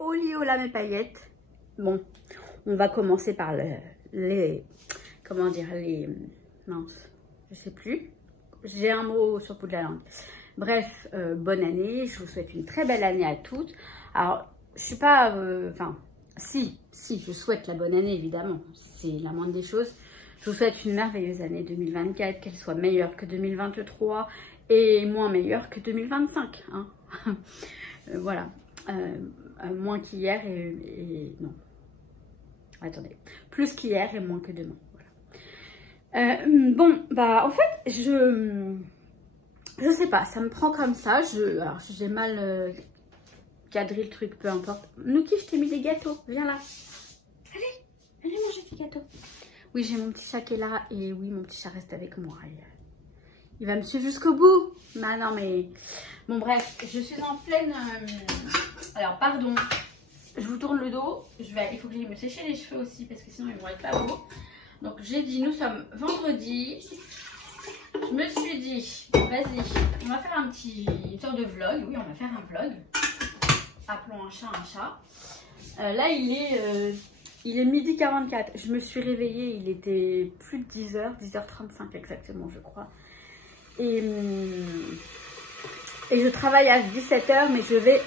Oli Ola mes paillettes. Bon, on va commencer par comment dire, mince, je sais plus. J'ai un mot sur le bout de la langue. Bref, bonne année. Je vous souhaite une très belle année à toutes. Alors, je suis pas, enfin, si, je souhaite la bonne année évidemment. C'est la moindre des choses. Je vous souhaite une merveilleuse année 2024, qu'elle soit meilleure que 2023 et moins meilleure que 2025. Hein. Voilà. Moins qu'hier et non. Attendez. Plus qu'hier et moins que demain. Voilà. Bon, bah en fait, je sais pas, ça me prend comme ça. Alors j'ai mal cadré le truc, peu importe. Nuki, je t'ai mis des gâteaux. Viens là. Allez manger des gâteaux. Oui, j'ai mon petit chat qui est là et oui, mon petit chat reste avec moi. Il va me suivre jusqu'au bout. Bah non, mais... Bon, bref, je suis en pleine... Alors, pardon, je vous tourne le dos. Il faut que j'aille me sécher les cheveux aussi parce que sinon, ils vont être pas beaux. Donc, j'ai dit, nous sommes vendredi. Je me suis dit, vas-y, on va faire une sorte de vlog. Oui, on va faire un vlog. Appelons un chat un chat. Là, il est midi 44. Je me suis réveillée, il était plus de 10h, 10h35 exactement, je crois. Et je travaille à 17h, mais je vais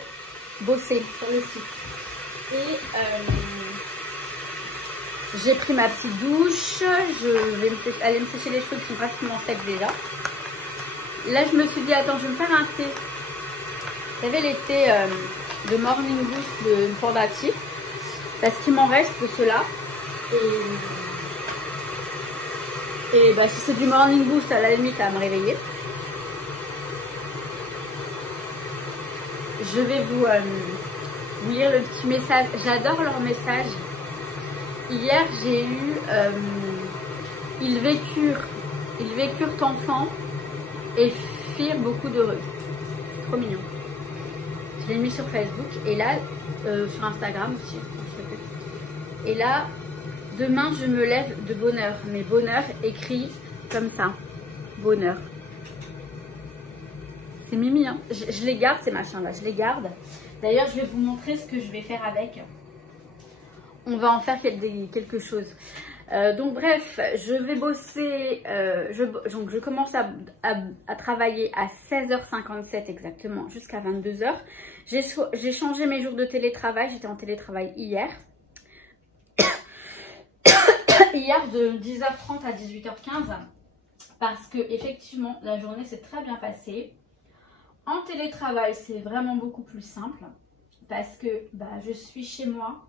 bosser sur le site. Et j'ai pris ma petite douche. Je vais aller me sécher les cheveux qui sont pratiquement secs déjà. Là, je me suis dit, attends, je vais me faire un thé. Vous savez, les thés de Morning Boost de Panda Tea. Parce qu'il m'en reste de cela. Et bah, si c'est du Morning Boost, à la limite, ça va me réveiller. Je vais vous lire le petit message. J'adore leur message. Hier, j'ai eu... ils vécurent enfants et firent beaucoup d'heureux. C'est trop mignon. Je l'ai mis sur Facebook. Et là, sur Instagram aussi. Et là... Demain, je me lève de bonheur. Mais bonheur écrit comme ça. Bonheur. C'est mimi, hein. Je les garde, ces machins-là. Je les garde. D'ailleurs, je vais vous montrer ce que je vais faire avec. On va en faire quelque chose. Donc, bref, je vais bosser. Donc, je commence à travailler à 16h57 exactement, jusqu'à 22h. J'ai changé mes jours de télétravail. J'étais en télétravail hier. Hier de 10h30 à 18h15 parce que effectivement la journée s'est très bien passée. En télétravail c'est vraiment beaucoup plus simple parce que bah, je suis chez moi.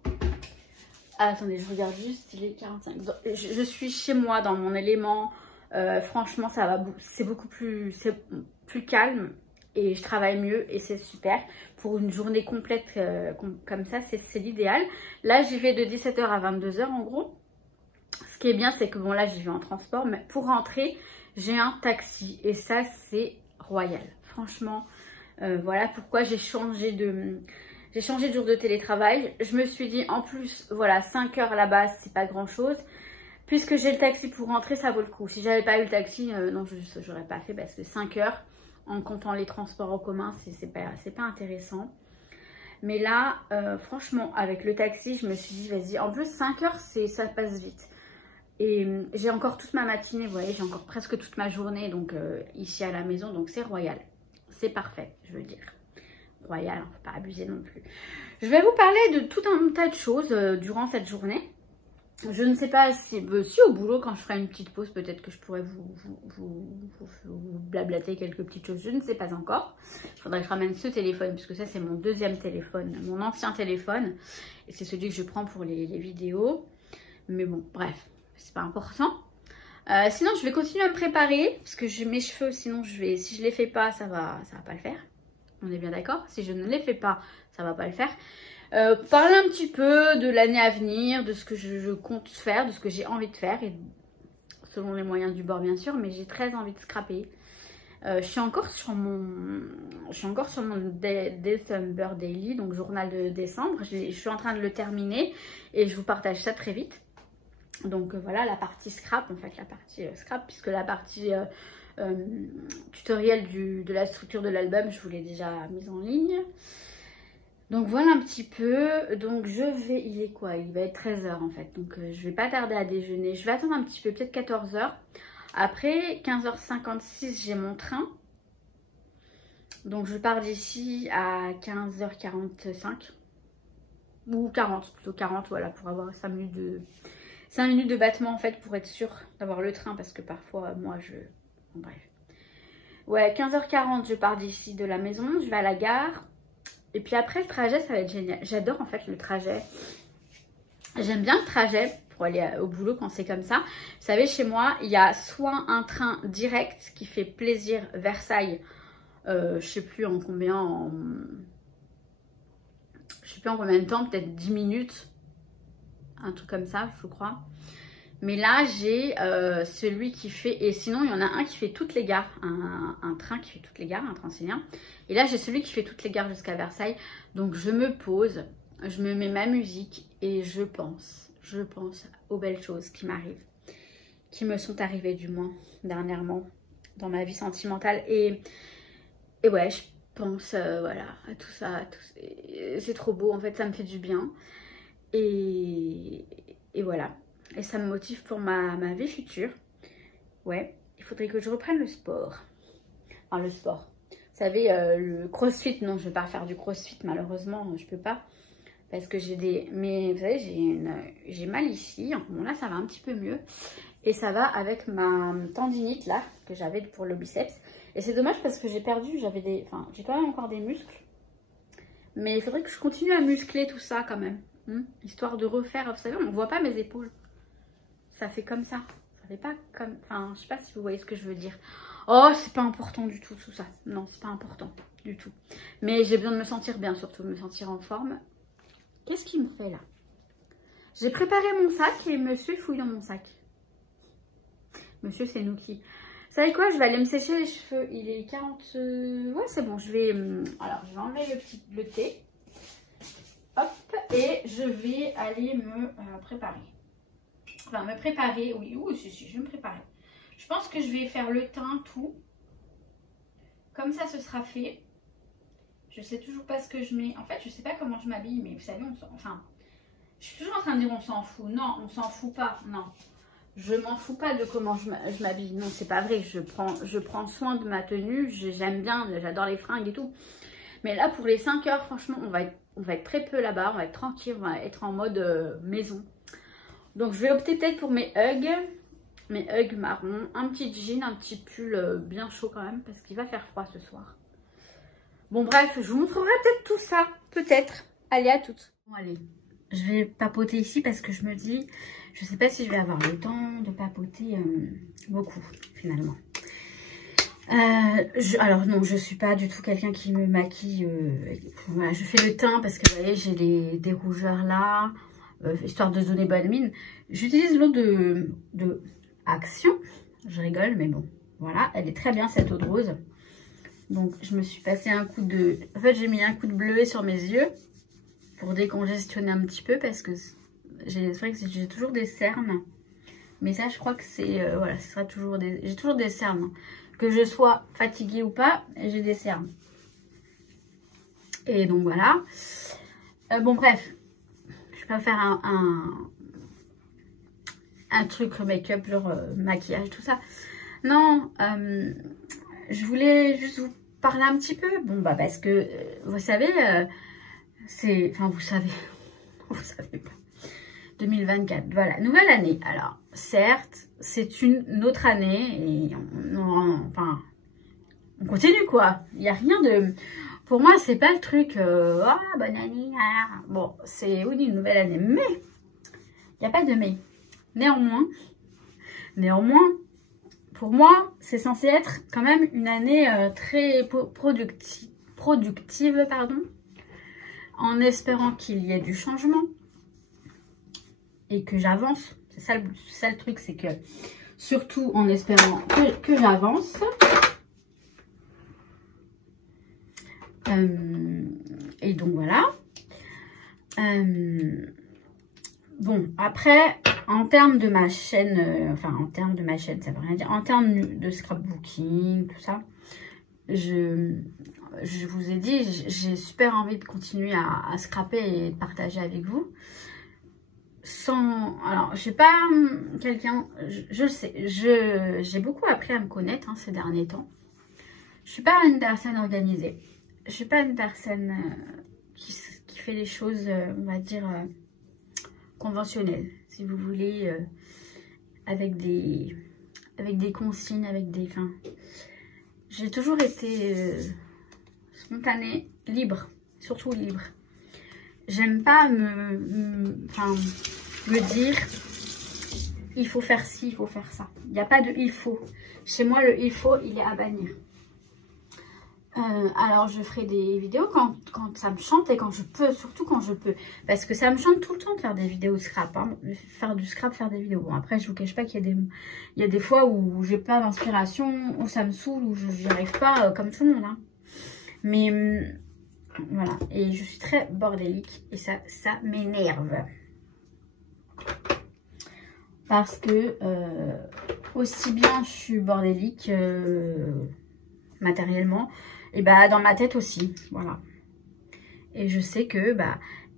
Ah, attendez, je regarde juste, il est 45. Je suis chez moi dans mon élément. Franchement ça va, c'est beaucoup plus calme et je travaille mieux et c'est super. Pour une journée complète comme ça, c'est l'idéal. Là j'y vais de 17h à 22h en gros. Ce qui est bien, c'est que bon là, j'y vais en transport, mais pour rentrer, j'ai un taxi et ça, c'est royal. Franchement, voilà pourquoi j'ai changé de jour de télétravail. Je me suis dit, en plus, voilà, 5 heures à la base, c'est pas grand-chose. Puisque j'ai le taxi pour rentrer, ça vaut le coup. Si j'avais pas eu le taxi, non, je n'aurais pas fait parce que 5 heures, en comptant les transports en commun, c'est pas intéressant. Mais là, franchement, avec le taxi, je me suis dit, vas-y. En plus, 5 heures, ça passe vite. Et j'ai encore toute ma matinée, vous voyez, j'ai encore presque toute ma journée donc ici à la maison, donc c'est royal. C'est parfait, je veux dire. Royal, hein, faut pas abuser non plus. Je vais vous parler de tout un tas de choses durant cette journée. Je ne sais pas si au boulot, quand je ferai une petite pause, peut-être que je pourrais vous blablater quelques petites choses. Je ne sais pas encore. Il faudrait que je ramène ce téléphone, puisque ça, c'est mon deuxième téléphone, mon ancien téléphone. Et c'est celui que je prends pour les vidéos. Mais bon, bref, c'est pas important. Sinon, je vais continuer à me préparer, parce que mes cheveux, sinon, si je les fais pas, ça va pas le faire. On est bien d'accord? Si je ne les fais pas, ça va pas le faire. Parler un petit peu de l'année à venir, de ce que je compte faire, de ce que j'ai envie de faire, et selon les moyens du bord bien sûr, mais j'ai très envie de scraper. Je suis encore sur mon December Daily, donc journal de décembre. Je suis en train de le terminer et je vous partage ça très vite. Donc voilà la partie scrap, en fait la partie scrap, puisque la partie tutoriel de la structure de l'album, je vous l'ai déjà mise en ligne. Donc voilà un petit peu. Donc je vais, il est quoi? Il va être 13 h en fait. Donc je vais pas tarder à déjeuner. Je vais attendre un petit peu, peut-être 14 h. Après 15 h 56, j'ai mon train. Donc je pars d'ici à 15 h 45. Ou 40, plutôt 40, voilà, pour avoir 5 minutes de battement en fait, pour être sûr d'avoir le train. Parce que parfois, moi, bon, bref. Ouais, 15 h 40, je pars d'ici de la maison. Je vais à la gare. Et puis après, le trajet, ça va être génial. J'adore en fait le trajet. J'aime bien le trajet pour aller au boulot quand c'est comme ça. Vous savez, chez moi, il y a soit un train direct qui fait plaisir Versailles. Je sais plus en combien, je sais plus en combien de temps, peut-être 10 minutes. Un truc comme ça, je crois. Mais là, j'ai celui qui fait... Et sinon, il y en a un qui fait toutes les gares. Un train qui fait toutes les gares, un Transilien. Et là, j'ai celui qui fait toutes les gares jusqu'à Versailles. Donc, je me pose, je me mets ma musique et je pense aux belles choses qui m'arrivent. Qui me sont arrivées, du moins, dernièrement, dans ma vie sentimentale. Et ouais, je pense, voilà, à tout ça. C'est trop beau, en fait, ça me fait du bien. Et voilà. Et ça me motive pour ma vie future. Ouais, il faudrait que je reprenne le sport. Enfin, le sport. Vous savez, le crossfit, non, je ne vais pas faire du crossfit, malheureusement, je peux pas. Parce que j'ai des... Mais vous savez, j'ai mal ici. Bon, là, ça va un petit peu mieux. Et ça va avec ma tendinite, là, que j'avais pour le biceps. Et c'est dommage parce que j'ai perdu, enfin, j'ai quand même encore des muscles. Mais il faudrait que je continue à muscler tout ça, quand même. Histoire de refaire, vous savez, on ne voit pas mes épaules. Ça fait comme ça. Ça fait pas comme... Enfin, je sais pas si vous voyez ce que je veux dire. Oh, c'est pas important du tout, tout ça. Non, c'est pas important du tout. Mais j'ai besoin de me sentir bien, surtout de me sentir en forme. Qu'est-ce qu'il me fait là? J'ai préparé mon sac et monsieur fouille dans mon sac. Monsieur, c'est Nouki. Vous savez quoi? Je vais aller me sécher les cheveux. Il est 40... Ouais, c'est bon. Je vais... Alors, je vais enlever le thé. Hop. Et je vais aller me préparer. Enfin, me préparer, oui, si, je vais me préparer. Je pense que je vais faire le teint, tout. Comme ça, ce sera fait. Je sais toujours pas ce que je mets. En fait, je sais pas comment je m'habille, mais vous savez, enfin, je suis toujours en train de dire on s'en fout. Non, on s'en fout pas, non. Je m'en fous pas de comment je m'habille. Non, c'est pas vrai. Je prends soin de ma tenue. J'aime bien, j'adore les fringues et tout. Mais là, pour les 5 heures, franchement, on va être très peu là-bas. On va être tranquille, on va être en mode maison. Donc, je vais opter peut-être pour mes Hugs marron, un petit jean, un petit pull bien chaud quand même, parce qu'il va faire froid ce soir. Bon, bref, je vous montrerai peut-être tout ça, peut-être. Allez, à toutes. Bon, allez, je vais papoter ici parce que je me dis, je sais pas si je vais avoir le temps de papoter beaucoup, finalement. Alors non, je suis pas du tout quelqu'un qui me maquille. Voilà, je fais le teint parce que vous voyez, j'ai des rougeurs là. Histoire de donner bonne mine. J'utilise l'eau de Action. Je rigole, mais bon. Voilà, elle est très bien cette eau de rose. Donc, je me suis passé un coup de... En fait, j'ai mis un coup de bleuet sur mes yeux pour décongestionner un petit peu parce que c'est vrai que j'ai toujours des cernes. Mais ça, je crois que c'est... voilà, ce sera toujours des... J'ai toujours des cernes. Que je sois fatiguée ou pas, j'ai des cernes. Et donc, voilà. Bon, bref. Je vais pas faire un truc make-up, genre maquillage, tout ça. Non, je voulais juste vous parler un petit peu. Bon, bah parce que, vous savez, c'est... Enfin, vous savez pas. 2024, voilà, nouvelle année. Alors, certes, c'est une autre année et enfin, on continue, quoi. Il n'y a rien de... Pour moi, c'est pas le truc, ah, bonne année, ah. Bon, c'est oui, une nouvelle année, mais il n'y a pas de mais. Néanmoins, pour moi, c'est censé être quand même une année très productive, pardon, en espérant qu'il y ait du changement et que j'avance. C'est ça le truc, c'est que, surtout en espérant que j'avance. Et donc voilà. Bon, après, en termes de ma chaîne, enfin en termes de ma chaîne, ça veut rien dire. En termes de scrapbooking, tout ça, je vous ai dit, j'ai super envie de continuer à scraper et de partager avec vous. Alors, je suis pas quelqu'un, je le sais, j'ai beaucoup appris à me connaître ces derniers temps. Je suis pas une personne organisée. Je suis pas une personne qui fait les choses, on va dire, conventionnelles, si vous voulez, avec des consignes, enfin, j'ai toujours été spontanée, libre, surtout libre. J'aime pas me dire il faut faire ci, il faut faire ça. Il n'y a pas de il faut. Chez moi, le il faut, il est à bannir. Alors, je ferai des vidéos quand ça me chante et quand je peux, surtout quand je peux. Parce que ça me chante tout le temps de faire des vidéos de scrap. Faire du scrap, faire des vidéos. Bon, après, je vous cache pas qu'il y a des fois où j'ai pas d'inspiration, où ça me saoule, où je n'y arrive pas, comme tout le monde. Mais voilà. Et je suis très bordélique et ça m'énerve. Parce que aussi bien je suis bordélique matériellement, et dans ma tête aussi, voilà. Et je sais que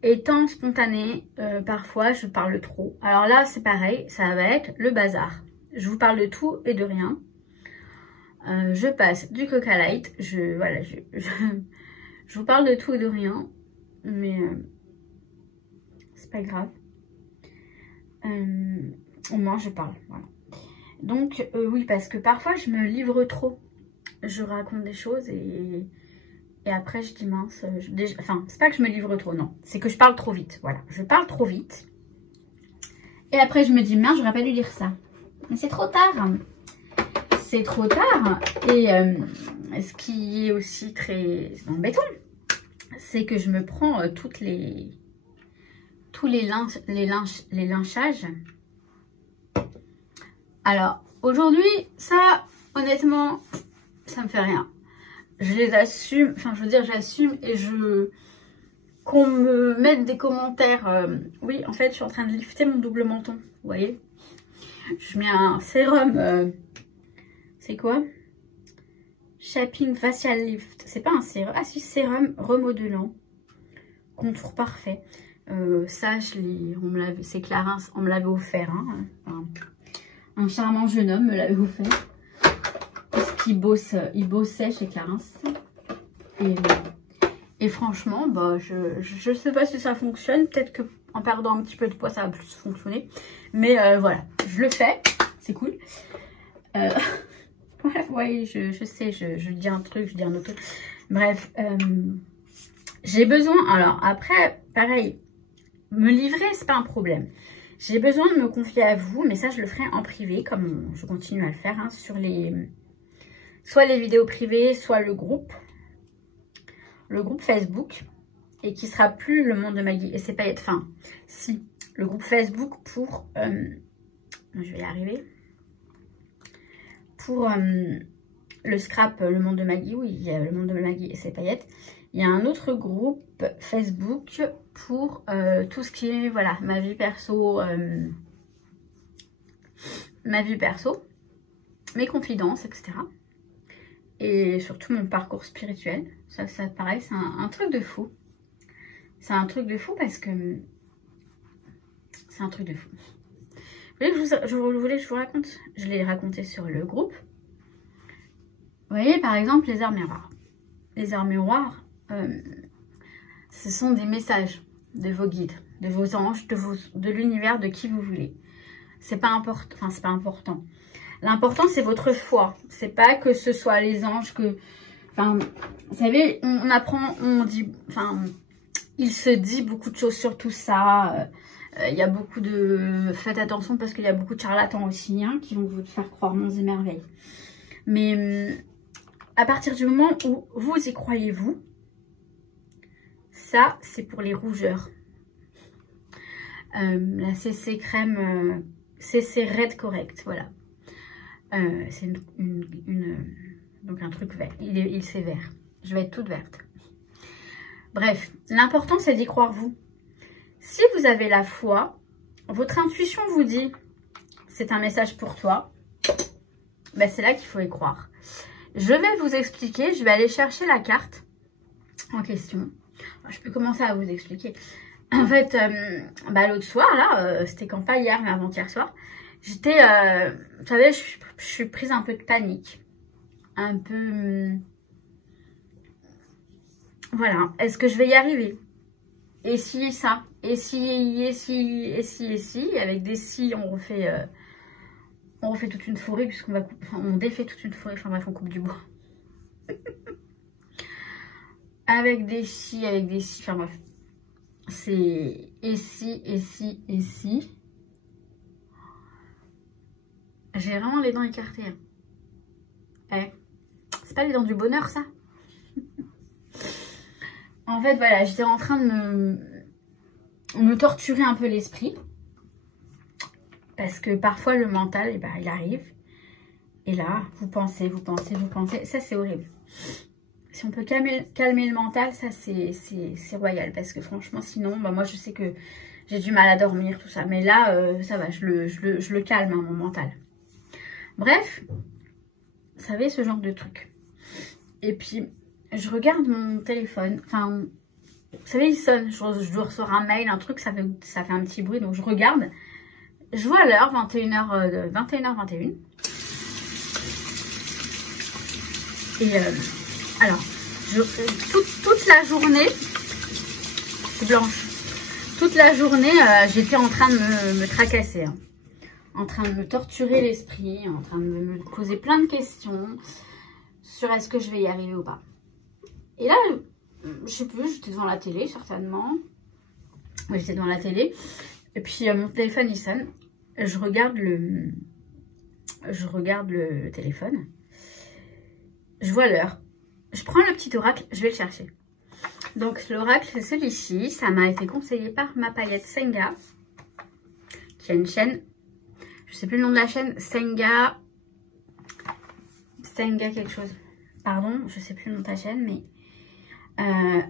étant spontanée, parfois je parle trop. Alors là c'est pareil, ça va être le bazar. Je vous parle de tout et de rien. Je passe du Coca Light, je vous parle de tout et de rien, mais c'est pas grave. Au moins je parle, voilà. Donc oui, parce que parfois je me livre trop. Je raconte des choses et après je dis mince, enfin c'est pas que je me livre trop, non, c'est que je parle trop vite, voilà, je parle trop vite et après je me dis mince, j'aurais pas dû dire ça, mais c'est trop tard, c'est trop tard. Et ce qui est aussi très embêtant, c'est que je me prends tous les lynchages. Alors aujourd'hui, ça honnêtement, ça me fait rien. Je les assume, enfin je veux dire j'assume et qu'on me mette des commentaires. Oui, en fait je suis en train de lifter mon double menton, vous voyez. Je mets un sérum, c'est quoi? Shaping Facial Lift. C'est pas un sérum, ah si, sérum remodelant. Contour parfait. Ça, c'est Clarins, on me l'avait offert. Un charmant jeune homme me l'avait offert. Il bossait chez Clarins. Et franchement, je sais pas si ça fonctionne. Peut-être qu'en perdant un petit peu de poids, ça va plus fonctionner. Mais voilà, je le fais. C'est cool. Voilà, vous voyez, je sais, je dis un truc, je dis un autre truc. Bref, j'ai besoin... Alors après, pareil, me livrer, c'est pas un problème. J'ai besoin de me confier à vous, mais ça, je le ferai en privé, comme je continue à le faire, sur soit les vidéos privées, soit le groupe Facebook, et qui sera plus le monde de Maggie et c'est pas être fin. Si, le groupe Facebook pour, je vais y arriver, pour le scrap, le monde de Maggie, oui, il y a le monde de Maggie et ses paillettes. Il y a un autre groupe Facebook pour tout ce qui est, voilà, ma vie perso, mes confidences, etc. Et surtout mon parcours spirituel. Ça pareil, c'est un truc de fou. C'est un truc de fou parce que... C'est un truc de fou. Vous voulez que je vous raconte? Je l'ai raconté sur le groupe. Vous voyez, par exemple, les arts miroirs. Les arts miroirs, ce sont des messages de vos guides, de vos anges, de l'univers, de qui vous voulez. C'est pas important. Enfin, c'est pas important. L'important, c'est votre foi. C'est pas que ce soit les anges que... Enfin, vous savez, on apprend, on dit... Enfin, il se dit beaucoup de choses sur tout ça. Il y a beaucoup de... Faites attention parce qu'il y a beaucoup de charlatans aussi, qui vont vous faire croire monts et merveilles. Mais à partir du moment où vous y croyez, vous, ça, c'est pour les rougeurs. La CC crème... CC Red Correct, voilà. C'est donc un truc vert. Il c'est vert. Je vais être toute verte. Bref, l'important c'est d'y croire vous. Si vous avez la foi, votre intuition vous dit c'est un message pour toi, c'est là qu'il faut y croire. Je vais vous expliquer, je vais aller chercher la carte en question. Je peux commencer à vous expliquer. En fait, l'autre soir, là, c'était quand pas hier, mais avant-hier soir, j'étais, vous savez, je suis prise un peu de panique. Un peu... voilà, est-ce que je vais y arriver? Et si ça? Et si, avec des si, on refait toute une forêt, on défait toute une forêt, enfin bref, on coupe du bois. avec des si, enfin bref. C'est et si. J'ai vraiment les dents écartées. Ouais. C'est pas les dents du bonheur, ça? En fait, voilà, j'étais en train de me torturer un peu l'esprit. Parce que parfois, le mental, eh ben, il arrive. Et là, vous pensez. Ça, c'est horrible. Si on peut calmer le mental, ça, c'est royal. Parce que franchement, sinon, moi, je sais que j'ai du mal à dormir, tout ça. Mais là, ça va, je le calme, hein, mon mental. Bref, vous savez, ce genre de truc. Et puis, je regarde mon téléphone. Enfin, vous savez, il sonne. Je dois recevoir un mail, un truc, ça fait un petit bruit. Donc, je regarde. Je vois l'heure, 21h21. Et alors, toute la journée, c'est blanche. Toute la journée, j'étais en train de me tracasser. Hein. En train de me torturer l'esprit, en train de me poser plein de questions sur est-ce que je vais y arriver ou pas. Et là, je sais plus, j'étais devant la télé, certainement. Oui, j'étais devant la télé. Et puis, mon téléphone, il sonne. Je regarde le téléphone. Je vois l'heure. Je prends le petit oracle, je vais le chercher. Donc, l'oracle, c'est celui-ci. Ça m'a été conseillé par ma paillette Senga, qui a une chaîne. Je sais plus le nom de la chaîne. Senga quelque chose. Pardon, je sais plus le nom de ta chaîne, mais...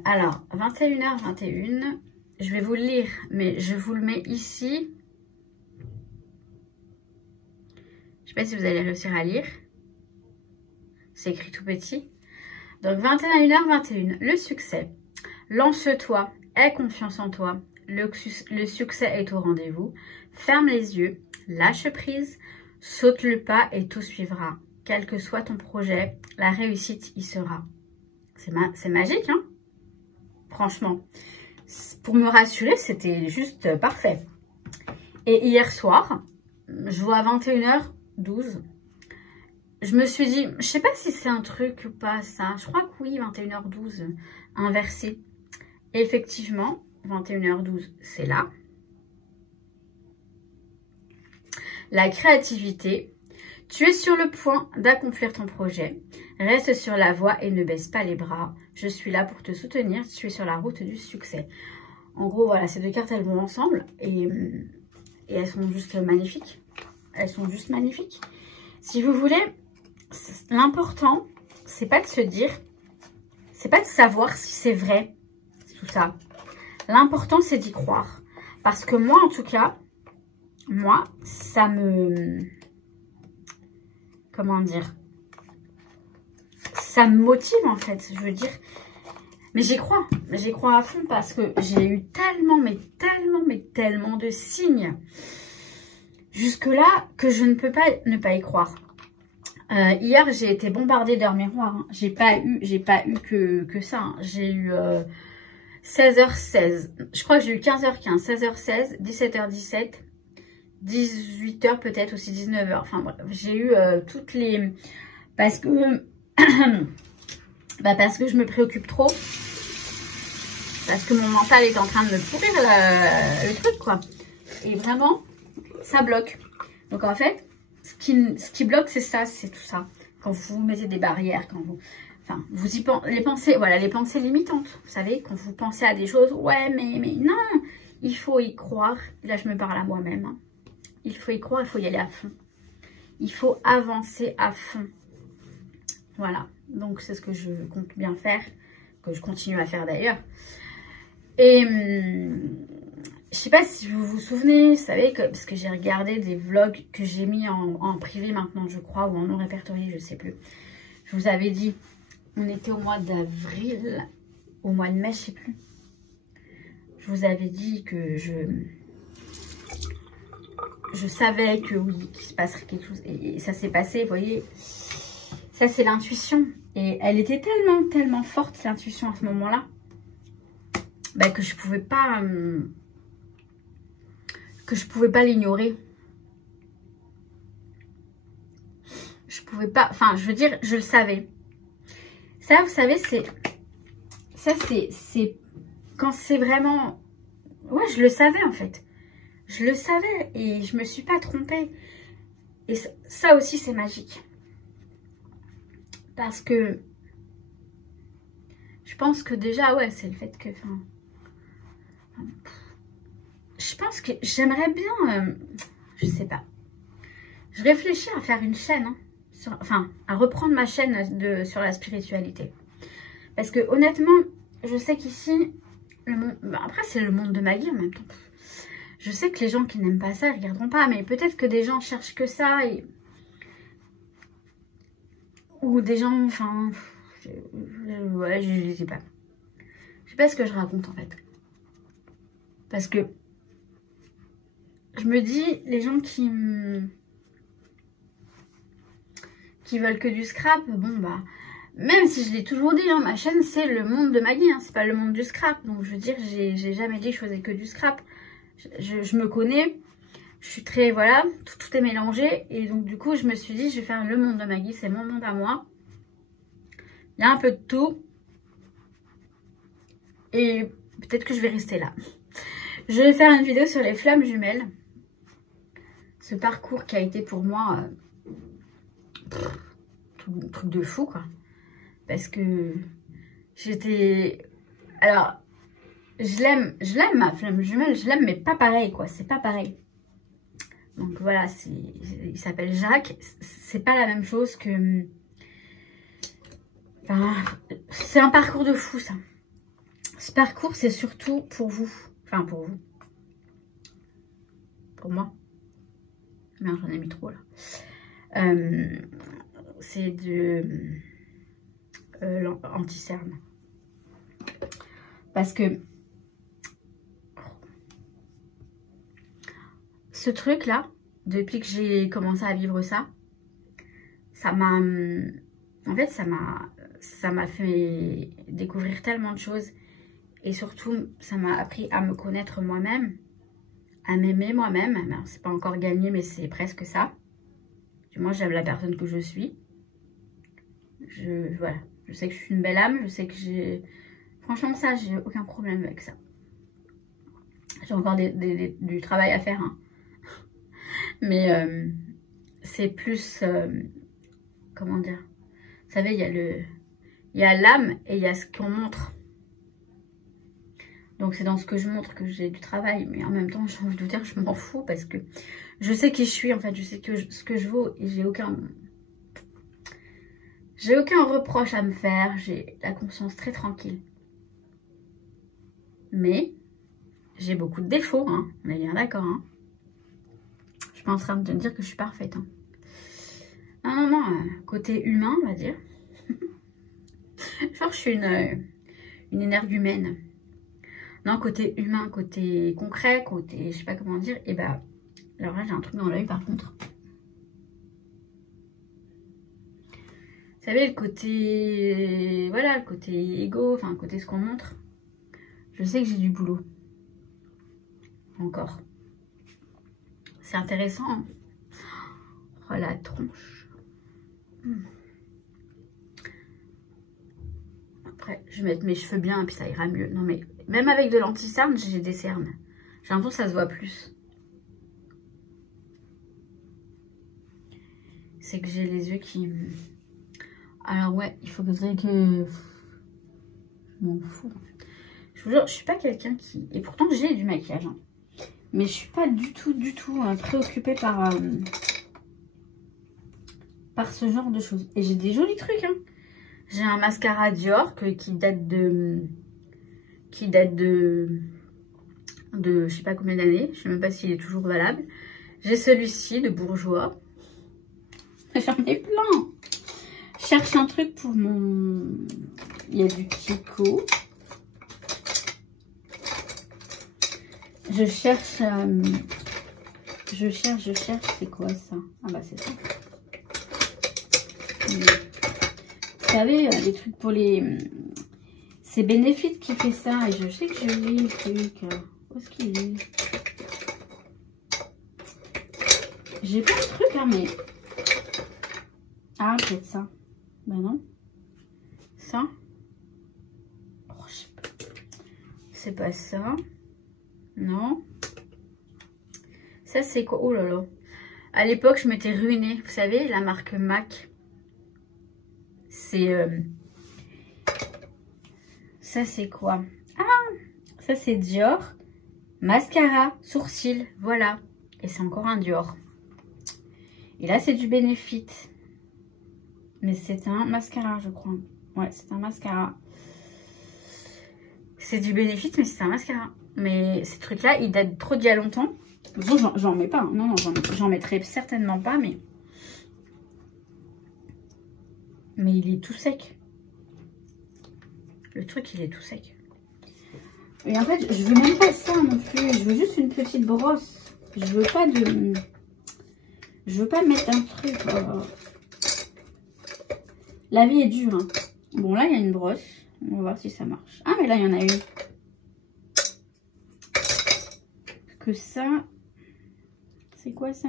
alors, 21h21. Je vais vous le lire, mais je vous le mets ici. Je sais pas si vous allez réussir à lire. C'est écrit tout petit. Donc, 21h21. Le succès. Lance-toi. Aie confiance en toi. Le succès est au rendez-vous. Ferme les yeux. Lâche prise. Saute le pas et tout suivra. Quel que soit ton projet, la réussite y sera. C'est magique, hein? Franchement. Pour me rassurer, c'était juste parfait. Et hier soir, je vois à 21h12. Je me suis dit, je sais pas si c'est un truc ou pas ça. Je crois que oui, 21h12, inversé. Et effectivement, 21h12, c'est là. La créativité. Tu es sur le point d'accomplir ton projet. Reste sur la voie et ne baisse pas les bras. Je suis là pour te soutenir. Tu es sur la route du succès. En gros, voilà, ces deux cartes, elles vont ensemble. Et elles sont juste magnifiques. Elles sont juste magnifiques. Si vous voulez, l'important, c'est pas de se dire, c'est pas de savoir si c'est vrai, tout ça. L'important, c'est d'y croire. Parce que moi, en tout cas, moi, ça me... Comment dire? Ça me motive, en fait. Je veux dire... Mais j'y crois. J'y crois à fond parce que j'ai eu tellement, mais tellement de signes jusque-là que je ne peux pas ne pas y croire. Hier, j'ai été bombardée d'heures miroirs. Hein. J'ai pas eu que ça. Hein. J'ai eu 16h16. Je crois que j'ai eu 15h15, 16h16, 17h17, 18h peut-être aussi, 19h. Enfin bref, j'ai eu toutes les... Parce que... parce que je me préoccupe trop. Parce que mon mental est en train de me pourrir le truc, quoi. Et vraiment, ça bloque. Donc en fait, ce qui bloque, c'est ça, c'est tout ça. Quand vous mettez des barrières, quand vous... Enfin, vous y pensez... Les pensées, voilà, les pensées limitantes. Vous savez, quand vous pensez à des choses, ouais, mais non, il faut y croire. Là, je me parle à moi-même. Hein. Il faut y croire, il faut y aller à fond. Il faut avancer à fond. Voilà. Donc, c'est ce que je compte bien faire, que je continue à faire d'ailleurs. Et je sais pas si vous vous souvenez, vous savez, parce que j'ai regardé des vlogs que j'ai mis en privé maintenant, je crois, ou en non répertorié, je sais plus. Je vous avais dit, on était au mois d'avril, au mois de mai, je sais plus. Je vous avais dit que je savais que oui, qu'il se passerait quelque chose. Et ça s'est passé, vous voyez. Ça, c'est l'intuition. Et elle était tellement, tellement forte, l'intuition, à ce moment-là, bah, que je pouvais pas l'ignorer. Je pouvais pas, enfin, je veux dire, je le savais. Ça, vous savez, c'est quand c'est vraiment, ouais, je le savais en fait. Je le savais et je me suis pas trompée. Et ça aussi, c'est magique. Parce que je pense que déjà, ouais, c'est le fait que, enfin, je pense que j'aimerais bien, je sais pas. Je réfléchis à faire une chaîne, hein, enfin, à reprendre ma chaîne sur la spiritualité. Parce que honnêtement, je sais qu'ici, après c'est le monde de Maggie en même temps. Je sais que les gens qui n'aiment pas ça, ils regarderont pas. Mais peut-être que des gens cherchent que ça. Ou des gens, enfin... ouais, je sais pas. Je sais pas ce que je raconte en fait. Parce que je me dis, les gens qui veulent que du scrap, bon bah... Même si je l'ai toujours dit, hein, ma chaîne c'est le monde de Maggie, hein, c'est pas le monde du scrap. Donc je veux dire, j'ai jamais dit que je faisais que du scrap. Je me connais, je suis très, voilà, tout est mélangé. Et donc du coup, je me suis dit, je vais faire le monde de Maggie, c'est mon monde à moi. Il y a un peu de tout. Et peut-être que je vais rester là. Je vais faire une vidéo sur les flammes jumelles. Ce parcours qui a été pour moi truc de fou, quoi. Parce que j'étais... Alors... Je l'aime ma flamme jumelle, je l'aime, mais pas pareil, quoi. C'est pas pareil. Donc voilà, il s'appelle Jacques. C'est pas la même chose que... Enfin, c'est un parcours de fou, ça. Ce parcours, c'est surtout pour vous. Enfin, pour vous. Pour moi. Merde, j'en ai mis trop, là. C'est de... anti-cerne. Parce que... Ce truc-là, depuis que j'ai commencé à vivre ça, ça m'a... En fait, ça m'a fait découvrir tellement de choses. Et surtout, ça m'a appris à me connaître moi-même, à m'aimer moi-même. C'est pas encore gagné, mais c'est presque ça. Du moins, j'aime la personne que je suis. Voilà. Je sais que je suis une belle âme. Je sais que j'ai... Franchement, ça, j'ai aucun problème avec ça. J'ai encore du travail à faire, hein. Mais c'est plus... comment dire? Vous savez, il y a l'âme et il y a ce qu'on montre. Donc c'est dans ce que je montre que j'ai du travail. Mais en même temps, j'ai envie de vous dire, je m'en fous parce que je sais qui je suis. En fait, je sais ce que je vaux et j'ai aucun reproche à me faire. J'ai la conscience très tranquille. Mais j'ai beaucoup de défauts, hein. On est bien d'accord, hein. Je suis pas en train de te dire que je suis parfaite, hein. Non, côté humain, on va dire. Genre, je suis une énergumène. Non, côté humain, côté concret, côté, je sais pas comment dire. Et bah, alors là, j'ai un truc dans l'œil, par contre. Vous savez, le côté, voilà, le côté égo, enfin, le côté ce qu'on montre. Je sais que j'ai du boulot. Encore. C'est intéressant, hein. Oh, la tronche. Après, je vais mettre mes cheveux bien et puis ça ira mieux. Non, mais même avec de l'anti-cerne, j'ai des cernes. J'ai l'impression que ça se voit plus. C'est que j'ai les yeux qui... Alors ouais, il faudrait que... Je m'en fous, en fait. Je vous jure, je suis pas quelqu'un qui... Et pourtant, j'ai du maquillage, hein. Mais je suis pas du tout préoccupée par ce genre de choses. Et j'ai des jolis trucs, hein. J'ai un mascara Dior qui date de je sais pas combien d'années. Je sais même pas s'il est toujours valable. J'ai celui-ci de Bourjois. J'en ai plein. Je cherche un truc pour mon... Il y a du Kiko. Je cherche, c'est quoi ça? Ah bah c'est ça. Vous savez, les trucs pour les... C'est Benefit qui fait ça. Et je sais que je l'ai, le truc. Où est-ce qu'il est? J'ai pas de truc, hein, mais... Ah, peut-être ça. Ben non. Ça? Oh, je sais pas. C'est pas ça. Non. Ça, c'est quoi? Oh là là. À l'époque, je m'étais ruinée. Vous savez, la marque MAC. C'est... Ça, c'est quoi? Ah, ça, c'est Dior. Mascara, sourcil. Voilà. Et c'est encore un Dior. Et là, c'est du Benefit. Mais c'est un mascara, je crois. Ouais, c'est un mascara. C'est du Benefit, mais c'est un mascara. Mais ces trucs-là, ils datent trop d'il y a longtemps. Bon, j'en mets pas. Hein. Non, non, j'en mettrai certainement pas, mais... Mais il est tout sec. Le truc, il est tout sec. Et en fait, je veux même pas ça non plus. Je veux juste une petite brosse. Je veux pas de... Je veux pas mettre un truc... La vie est dure. Hein. Bon, là, il y a une brosse. On va voir si ça marche. Ah, mais là, il y en a une. Que ça... C'est quoi ça?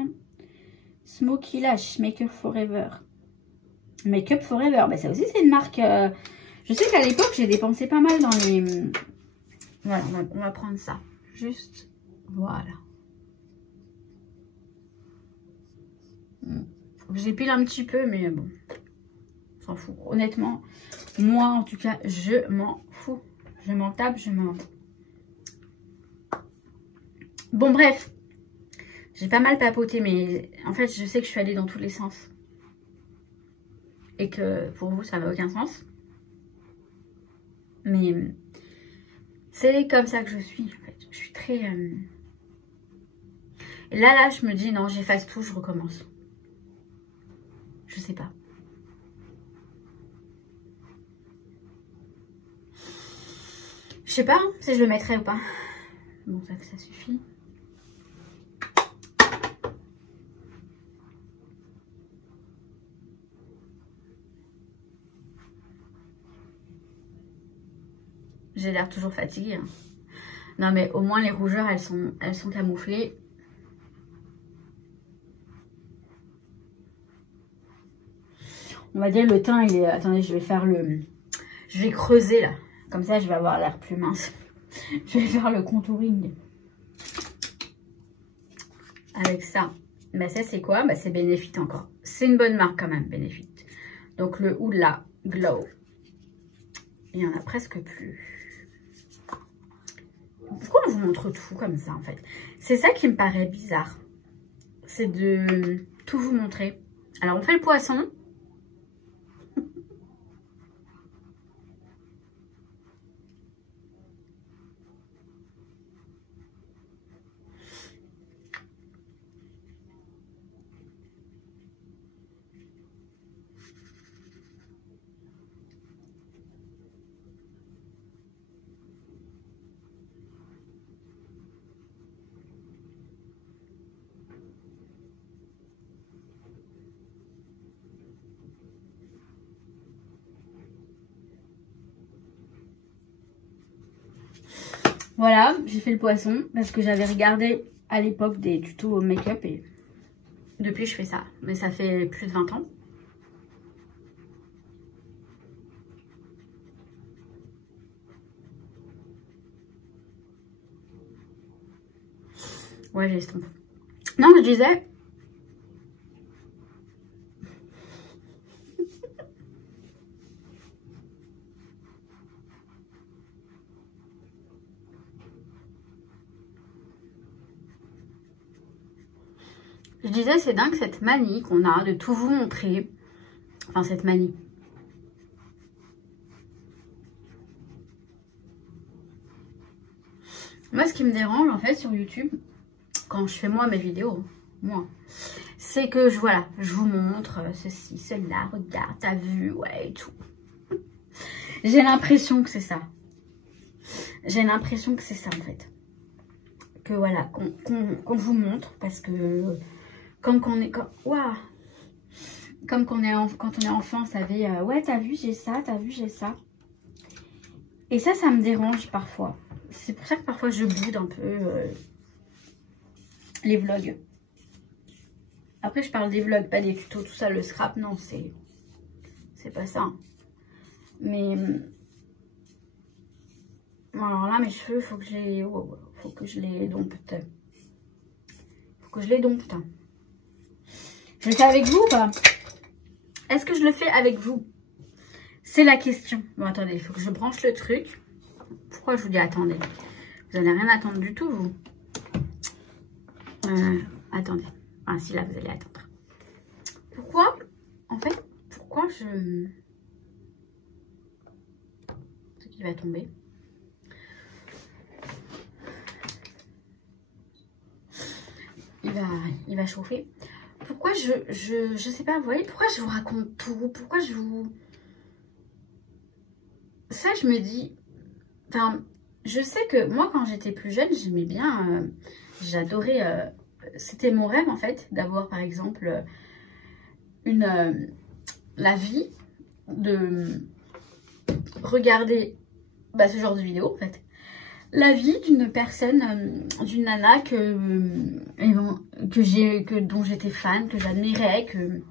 Smoky Lash Makeup Forever. Makeup Forever. Bah, ça aussi, c'est une marque... Je sais qu'à l'époque, j'ai dépensé pas mal dans les... Voilà, on va prendre ça. Juste... Voilà. J'épile un petit peu, mais bon... S'en fout. Honnêtement, moi en tout cas, je m'en fous. Je m'en tape, je m'en... Bon bref, j'ai pas mal papoté, mais en fait je sais que je suis allée dans tous les sens. Et que pour vous ça n'a aucun sens. Mais c'est comme ça que je suis en fait. Je suis très... Et là je me dis non, j'efface tout, je recommence. Je sais pas. Je sais pas si je le mettrai ou pas. Bon, ça suffit. J'ai l'air toujours fatiguée. Hein. Non, mais au moins les rougeurs, elles sont camouflées. On va dire le teint, il est... Attendez, je vais faire le... Je vais creuser là. Comme ça, je vais avoir l'air plus mince. Je vais faire le contouring. Avec ça. Bah ça, c'est quoi? Bah c'est Benefit encore. C'est une bonne marque quand même, Benefit. Donc le Hoola Glow. Il n'y en a presque plus. Pourquoi on vous montre tout comme ça, en fait? C'est ça qui me paraît bizarre. C'est de tout vous montrer. Alors, on fait le poisson. Voilà, j'ai fait le poisson parce que j'avais regardé à l'époque des tutos make-up et depuis je fais ça. Mais ça fait plus de 20 ans. Ouais, j'estompe. Non, je disais... Je disais, c'est dingue cette manie qu'on a de tout vous montrer. Enfin, cette manie. Moi, ce qui me dérange, en fait, sur YouTube, quand je fais moi mes vidéos, moi, c'est que, voilà, je vous montre ceci, cela, regarde, t'as vu, ouais, et tout. J'ai l'impression que c'est ça. J'ai l'impression que c'est ça, en fait. Que voilà, qu'on vous montre, parce que comme quand on est... Waouh, comme quand on est enfant, vous savez, ouais, t'as vu, j'ai ça, t'as vu, j'ai ça. Et ça me dérange parfois. C'est pour ça que parfois je boude un peu les vlogs. Après, je parle des vlogs, pas des tutos, tout ça, le scrap, non, c'est pas ça. Mais... alors là, mes cheveux, faut que je les dompte. Faut que je les dompte. Je le fais avec vous ou pas? Est-ce que je le fais avec vous? C'est la question. Bon, attendez, il faut que je branche le truc. Pourquoi je vous dis attendez? Vous n'allez rien attendre du tout, vous. Attendez. Ah, si, là, vous allez attendre. Pourquoi? En fait, pourquoi je... Ce qui va tomber. Il va chauffer. Pourquoi je sais pas, vous voyez, pourquoi je vous raconte tout? Pourquoi je vous... Ça, je me dis... Enfin, je sais que moi, quand j'étais plus jeune, j'aimais bien... j'adorais... c'était mon rêve, en fait, d'avoir, par exemple, la vie de regarder ce genre de vidéo, en fait. La vie d'une personne, d'une nana dont j'étais fan, que j'admirais, que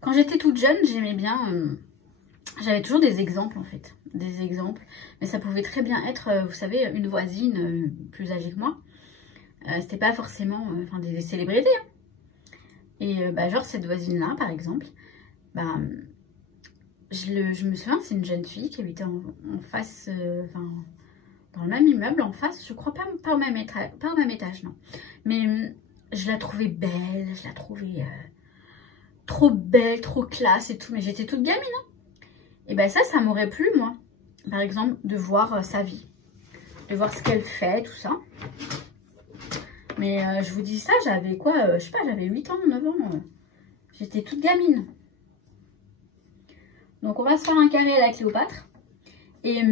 quand j'étais toute jeune, j'aimais bien, j'avais toujours des exemples en fait, des exemples, mais ça pouvait très bien être, vous savez, une voisine plus âgée que moi, c'était pas forcément, des célébrités, hein. Et genre cette voisine-là, par exemple, je me souviens, c'est une jeune fille qui habitait en face, dans le même immeuble en face, je crois pas au même étage, non. Mais je la trouvais belle, je la trouvais trop belle, trop classe et tout. Mais j'étais toute gamine, hein. Et ça m'aurait plu, moi. Par exemple, de voir sa vie. De voir ce qu'elle fait, tout ça. Mais je vous dis ça, j'avais quoi, je sais pas, j'avais 8 ans, 9 ans. J'étais toute gamine. Donc on va se faire un carré à la Cléopâtre. Et...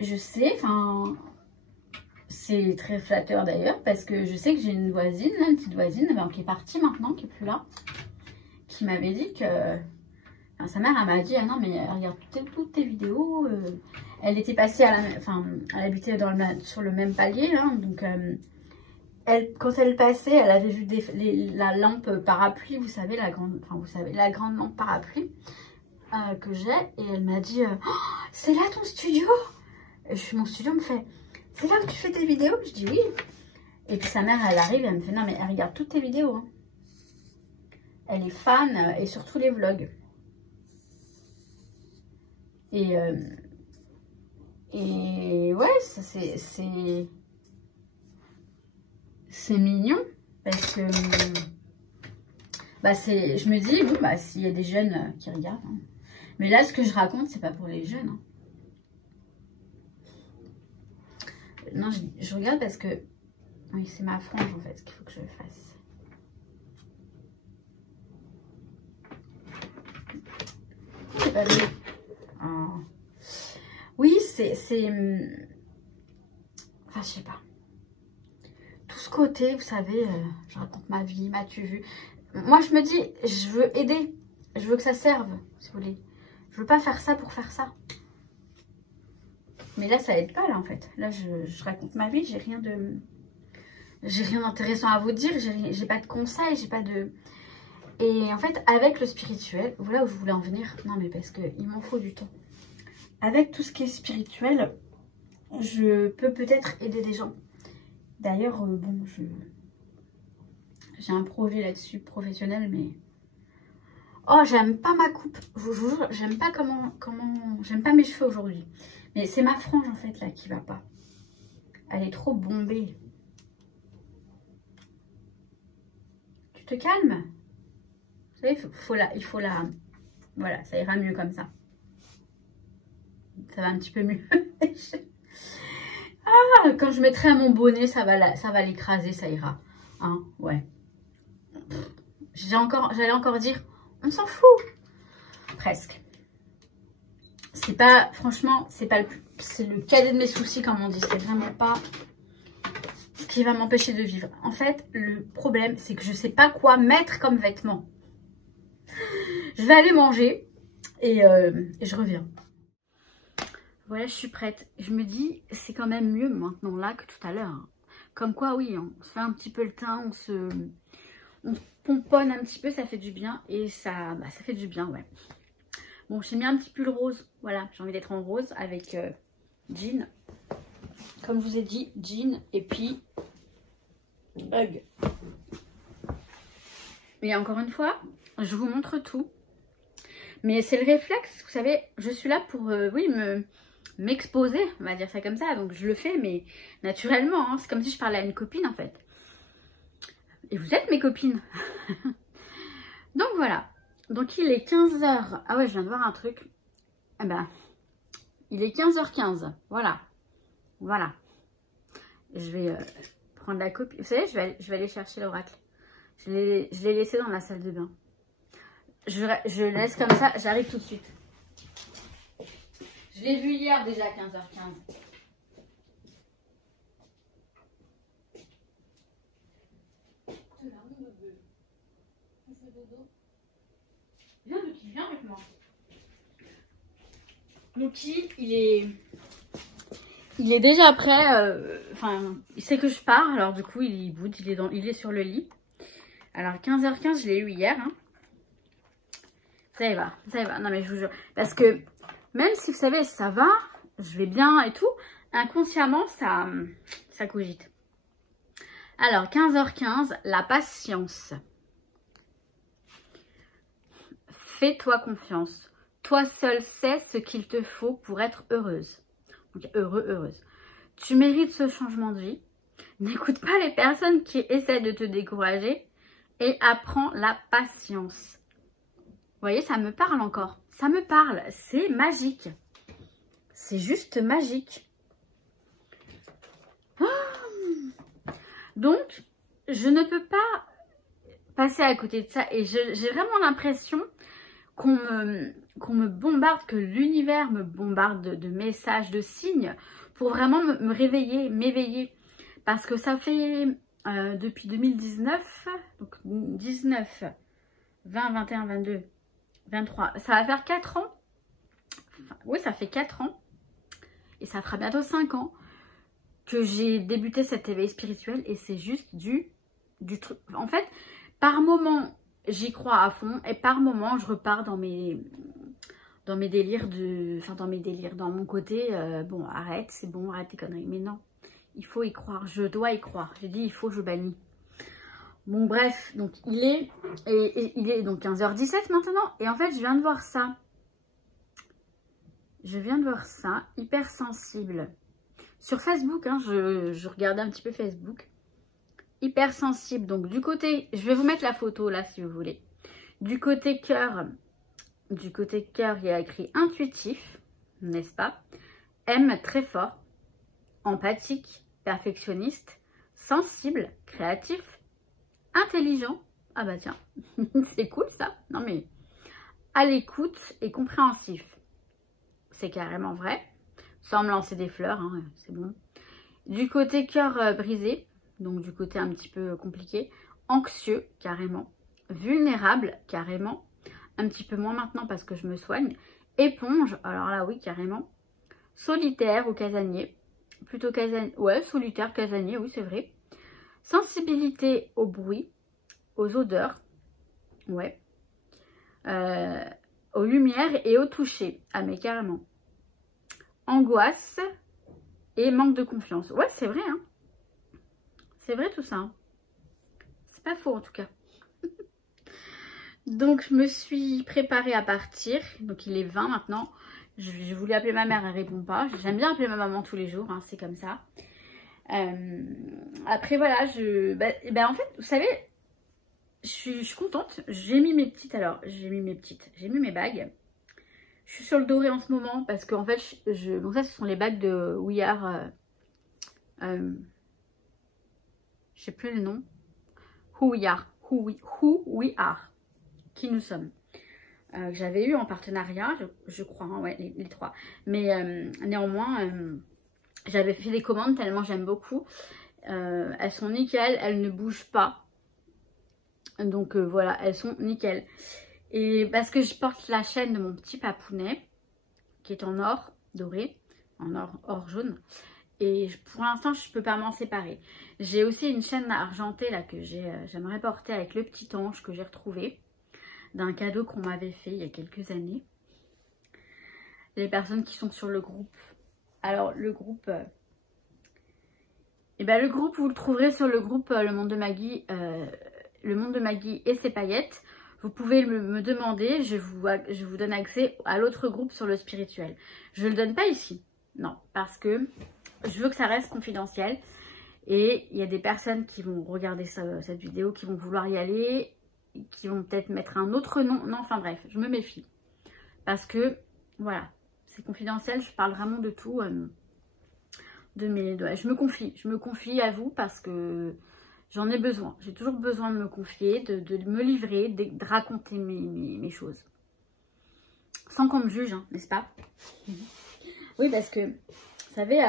je sais, c'est très flatteur d'ailleurs, parce que je sais que j'ai une voisine, une petite voisine, qui est partie maintenant, qui est plus là, qui m'avait dit que, sa mère, elle m'a dit, ah non mais regarde toutes tes vidéos, elle était passée elle habitait sur le même palier, hein, donc quand elle passait, elle avait vu la lampe parapluie, vous savez, la grande lampe parapluie que j'ai, et elle m'a dit, oh, c'est là ton studio? Mon studio me fait, c'est là où tu fais tes vidéos? Je dis oui. Et puis sa mère, elle arrive, elle me fait, non mais elle regarde toutes tes vidéos, hein. Elle est fan, et surtout les vlogs. Et ouais, c'est mignon, parce que je me dis, bon, s'il y a des jeunes qui regardent, hein. Mais là, ce que je raconte, c'est pas pour les jeunes, hein. Non, je regarde parce que... Oui, c'est ma frange, en fait, qu'il faut que je fasse. C'est pas mieux. Oh. Oui, c'est... Enfin, je sais pas. Tout ce côté, vous savez, je raconte ma vie, m'as-tu vu? Moi, je me dis, je veux aider. Je veux que ça serve, si vous voulez. Je veux pas faire ça pour faire ça. Mais là, ça aide pas, là, en fait. Là, je raconte ma vie, j'ai rien d'intéressant à vous dire, j'ai pas de conseils, j'ai pas de... Et en fait, avec le spirituel, voilà où je voulais en venir. Non, mais parce qu'il m'en faut du temps. Avec tout ce qui est spirituel, je peux peut-être aider des gens. D'ailleurs, bon, j'ai un projet là-dessus professionnel, mais... Oh, j'aime pas ma coupe. Je vous jure, j'aime pas j'aime pas mes cheveux aujourd'hui. Mais c'est ma frange, en fait, là, qui va pas. Elle est trop bombée. Tu te calmes? Vous savez, il faut la... Voilà, ça ira mieux comme ça. Ça va un petit peu mieux. Ah, quand je mettrai à mon bonnet, ça va l'écraser, ça ira. Hein, ouais. j'allais encore dire, on s'en fout. Presque. C'est pas, franchement, c'est pas c'est le cadet de mes soucis, comme on dit. C'est vraiment pas ce qui va m'empêcher de vivre. En fait, le problème, c'est que je sais pas quoi mettre comme vêtements. Je vais aller manger et je reviens. Voilà, je suis prête. Je me dis, c'est quand même mieux maintenant là que tout à l'heure. Hein. Comme quoi, oui, on se fait un petit peu le teint, on pomponne un petit peu, ça fait du bien. Et ça fait du bien, ouais. Bon, j'ai mis un petit pull rose. Voilà, j'ai envie d'être en rose avec jean. Comme je vous ai dit, jean et puis hug. Et encore une fois, je vous montre tout. Mais c'est le réflexe, vous savez, je suis là pour, oui, m'exposer, on va dire ça comme ça. Donc je le fais, mais naturellement, hein, c'est comme si je parlais à une copine en fait. Et vous êtes mes copines. Donc voilà. Donc il est 15 h. Ah ouais, je viens de voir un truc. Eh ben, il est 15h15. Voilà. Voilà. Je vais prendre la copie. Vous savez, je vais aller chercher l'oracle. Je l'ai laissé dans la salle de bain. Je laisse comme ça, j'arrive tout de suite. Je l'ai vu hier déjà à 15h15. Viens avec moi. Lucky, il est déjà prêt. Enfin, il sait que je pars, alors du coup, il boude, il est sur le lit. Alors 15h15, je l'ai eu hier. Hein. Ça y va, ça y va. Non mais je vous jure. Parce que même si vous savez, ça va, je vais bien et tout, inconsciemment, ça cogite. Alors 15h15, la patience. Fais-toi confiance. Toi seul sais ce qu'il te faut pour être heureuse. Donc heureux, heureuse. Tu mérites ce changement de vie. N'écoute pas les personnes qui essaient de te décourager et apprends la patience. Vous voyez, ça me parle encore. Ça me parle. C'est magique. C'est juste magique. Donc, je ne peux pas passer à côté de ça. Et j'ai vraiment l'impression qu'on me bombarde, que l'univers me bombarde de messages, de signes pour vraiment me réveiller, m'éveiller. Parce que ça fait depuis 2019, donc 19, 20, 21, 22... 23, ça va faire 4 ans. Enfin, oui, ça fait 4 ans. Et ça fera bientôt 5 ans que j'ai débuté cet éveil spirituel. Et c'est juste du truc. En fait, par moment, j'y crois à fond. Et par moment, je repars dans mes délires dans mon côté. Bon, arrête, c'est bon, arrête tes conneries. Mais non, il faut y croire. Je dois y croire. J'ai dit, il faut, je bannis. Bon bref, donc il est donc 15h17 maintenant. Et en fait, je viens de voir ça. Hypersensible. Sur Facebook, hein, je regardais un petit peu Facebook. Hypersensible. Donc du côté, je vais vous mettre la photo là si vous voulez. Du côté cœur, il y a écrit intuitif, n'est-ce pas? Aime très fort, empathique, perfectionniste, sensible, créatif. Intelligent, ah bah tiens, c'est cool ça. Non mais, à l'écoute et compréhensif. C'est carrément vrai. Sans me lancer des fleurs, hein, c'est bon. Du côté cœur brisé, donc du côté un petit peu compliqué. Anxieux, carrément. Vulnérable, carrément. Un petit peu moins maintenant parce que je me soigne. Éponge, alors là oui, carrément. Solitaire ou casanier. Plutôt casanier, ouais, solitaire, casanier, oui c'est vrai. Sensibilité au bruit, aux odeurs, ouais, aux lumières et au toucher. Ah mais carrément. Angoisse et manque de confiance. Ouais, c'est vrai, hein. C'est vrai tout ça. Hein. C'est pas faux en tout cas. Donc je me suis préparée à partir. Donc il est 20 maintenant. Je voulais appeler ma mère, elle répond pas. J'aime bien appeler ma maman tous les jours, hein, c'est comme ça. Après voilà, en fait vous savez, je suis contente. J'ai mis mes petites, j'ai mis mes bagues. Je suis sur le doré en ce moment parce qu'en fait donc ça ce sont les bagues de We Are, je sais plus le nom, Who Who We Are, qui nous sommes. Que j'avais eu en partenariat, je crois, hein, ouais, les 3. Mais néanmoins, j'avais fait des commandes tellement j'aime beaucoup. Elles sont nickel, elles ne bougent pas. Donc voilà, elles sont nickel. Et parce que je porte la chaîne de mon petit papounet, qui est en or doré, en or jaune. Et pour l'instant, je ne peux pas m'en séparer. J'ai aussi une chaîne argentée là que j'aimerais porter avec le petit ange que j'ai retrouvé d'un cadeau qu'on m'avait fait il y a quelques années. Les personnes qui sont sur le groupe. Alors le groupe, le groupe vous le trouverez sur le groupe Le Monde de Maggie, Le Monde de Maggie et ses paillettes. Vous pouvez me demander, je vous donne accès à l'autre groupe sur le spirituel. Je ne le donne pas ici, non, parce que je veux que ça reste confidentiel. Et il y a des personnes qui vont regarder cette vidéo, qui vont vouloir y aller, qui vont peut-être mettre un autre nom. Non, enfin bref, je me méfie. Parce que, voilà, c'est confidentiel, je parle vraiment de tout. Je me confie à vous parce que j'en ai besoin. J'ai toujours besoin de me confier, de me livrer, de raconter mes choses. Sans qu'on me juge, hein, n'est-ce pas? Oui, parce que, vous savez,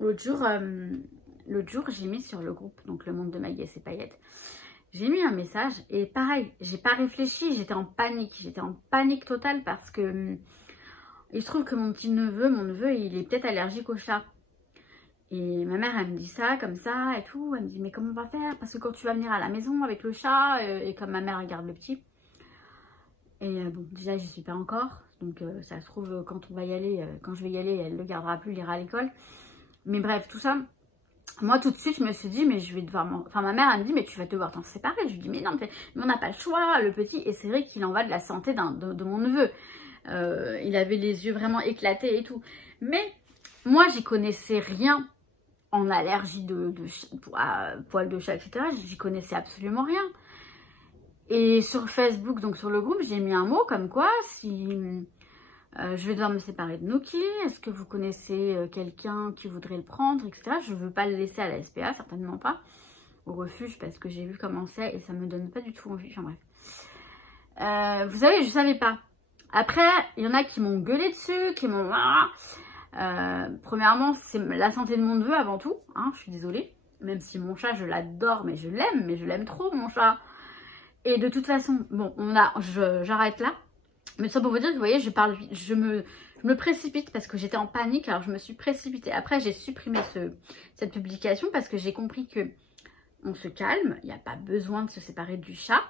l'autre jour, j'ai mis sur le groupe, donc Le Monde de Maggie et ses paillettes, j'ai mis un message et pareil, j'ai pas réfléchi, j'étais en panique totale parce que il se trouve que mon neveu, il est peut-être allergique au chat. Et ma mère, elle me dit ça, comme ça et tout. Elle me dit, mais comment on va faire? Parce que quand tu vas venir à la maison avec le chat, et comme ma mère regarde le petit. Et bon, déjà, j'y suis pas encore. Donc, ça se trouve, quand on va y aller, quand je vais y aller, elle le gardera plus, il ira à l'école. Mais bref, tout ça, moi, tout de suite, je me suis dit, mais je vais devoir... Enfin, ma mère, elle me dit, mais tu vas devoir t'en séparer. Je lui dis, mais non, mais on n'a pas le choix, le petit. Et c'est vrai qu'il en va de la santé de mon neveu. Il avait les yeux vraiment éclatés et tout. Mais moi, j'y connaissais rien en allergie poils de chat, etc. J'y connaissais absolument rien. Et sur Facebook, donc sur le groupe, j'ai mis un mot comme quoi, si je vais devoir me séparer de Noki, est-ce que vous connaissez quelqu'un qui voudrait le prendre, etc. Je ne veux pas le laisser à la SPA, certainement pas, au refuge, parce que j'ai vu comment c'est et ça me donne pas du tout envie. Enfin bref. Vous savez, je savais pas. Après, il y en a qui m'ont gueulé dessus, qui m'ont... premièrement, c'est la santé de mon neveu avant tout, hein, je suis désolée. Même si mon chat, je l'adore, mais je l'aime trop, mon chat. Et de toute façon, bon, j'arrête là. Mais ça pour vous dire que vous voyez, je me précipite parce que j'étais en panique, alors je me suis précipitée. Après, j'ai supprimé cette publication parce que j'ai compris que on se calme, il n'y a pas besoin de se séparer du chat